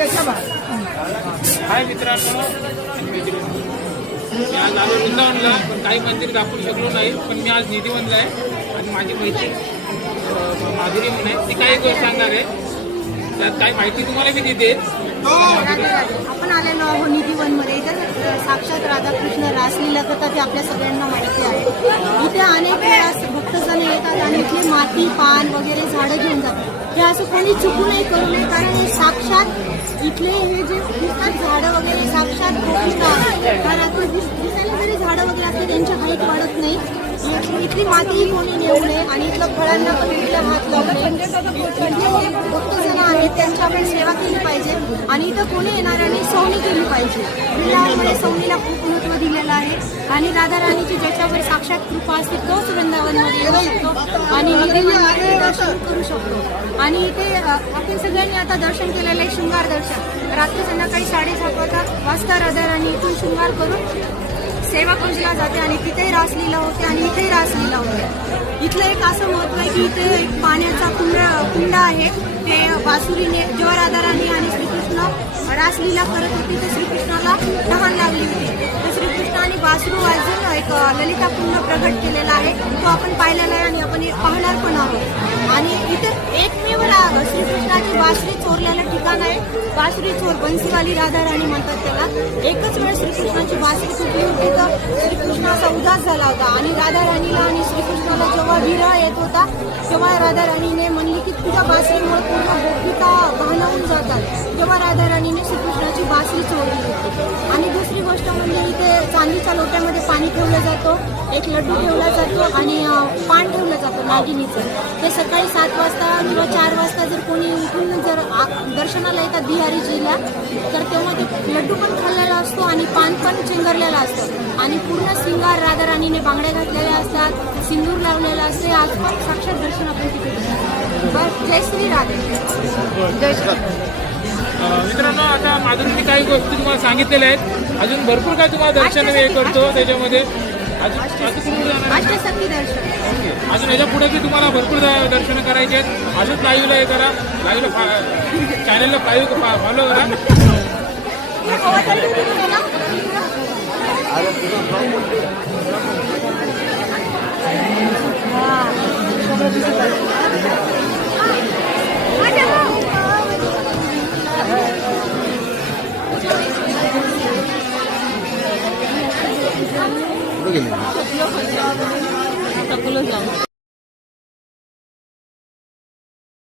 हाय मित्रांनो, मी आज आलो वृंदावनला, पण काही मंदिर दाखवू शकलो नाही. पण मी आज निधिवनला आहे आणि माझी मैत्रीण माधुरी म्हणून आहे, ती काही गोष्ट सांगणार आहे. त्यात काही माहिती तुम्हाला मी देते. आपण आलेलो आहोत निधिवनमध्ये. इथे साक्षात राधाकृष्ण रासलीला करतात हे आपल्या सगळ्यांना माहिती आहे. इथे अनेक वेळा भक्तजण येतात आणि इथली माती पान वगैरे झाडं घेऊन जातात. हे असं कोणी चुकूनही करू नये, कारण हे साक्षात इथले हे जे दिसतात झाडं वगैरे साक्षात गोष्ट आहे. कारण आता दिसायला जरी झाडं वगैरे असते त्यांची हाईट वाढत नाही. इथली मातीही कोणी नेऊ नये आणि इथल्या फळांना पण इथले हात लावू नये. इथले भक्तजण आहेत त्यांची आपण सेवा केली पाहिजे आणि इथं कोणी येणाऱ्यांनी सवनी केली पाहिजे. वृंदावनमध्ये सवनीला खूप महत्त्व दिलेलं आहे आणि राधा राणीची ज्याच्यावर साक्षात कृपा असते तोच वृंदावनमध्ये येऊ शकतो आणि निधिवनमध्ये दर्शन करू शकतो. आणि इथे आपण सगळ्यांनी आता दर्शन केलेलं आहे शृंगार दर्शन. रात्री संध्याकाळी 7:30 वाजता राधा राणी इथून शृंगार करून सेवा पूजला जाते आणि तिथेही रासलीला होते आणि इथेही रासलीला होते. इथलं एक असं महत्व आहे की इथे एक पाण्याचा कुंड आहे. ते बासुरीने जेव्हा राधा राणी आणि श्रीकृष्ण रासलीला करत होती तर श्रीकृष्णाला तहान लागली होती. तर श्रीकृष्णाने बासरू वाजून एक ललिता कुंड प्रगट केलेला आहे. तो आपण पाहिलेला आहे आणि आपण पाहणार पण आहोत. आणि इथे एकमेव श्रीकृष्णाची बासरी चोरलेलं ठिकाण आहे. बासरी चोर बन्सीवाली राधा राणी म्हणतात त्याला. एकच वेळ श्रीकृष्णाची बासरी सुटली होती तर श्रीकृष्णाचा उदास झाला होता आणि राधा राणीला आणि श्रीकृष्णाला जेव्हा विरह येत होता तेव्हा राधा राणीने म्हणली की तुझ्या बासरीमुळे पूर्ण गोपिका घालवून जातात. तेव्हा राधा राणीने श्रीकृष्णाची बासरी चोरली होती. आणि दुसरी गोष्ट म्हणजे इथे चांदीच्या लोट्यामध्ये पाणी ठेवलं जातं, एक लड्डू ठेवला जातो आणि पान ठेवलं जातं नागिनीचं. ते सकाळी 7 वाजता किंवा 4 वाजता जर कोणी उठून जर दर्शनाला येतात बिहारीजीला तर तेव्हा ते लड्डू पण खाल्लेला असतो आणि पान पण चेंगरलेला असतं. आणि पूर्ण श्रृंगार राधा राणीने बांगड्या घातलेल्या असतात, सिंदूर लावलेला असते. आज पण साक्षात दर्शन आपण तिथे घेतो. बस जय श्री राधे. जय श्री. मित्रांनो, आता माधुरीने काही गोष्टी तुम्हाला सांगितलेल्या आहेत. अजून भरपूर काय तुम्हाला दर्शन हे करतो त्याच्यामध्ये. अष्टसखी दर्शन अजून याच्या पुढे बी तुम्हाला भरपूर दर्शन करायचे आहेत. अजून लाईव्हला हे करा, लाईव्हला चॅनलला फॉलो करा. हा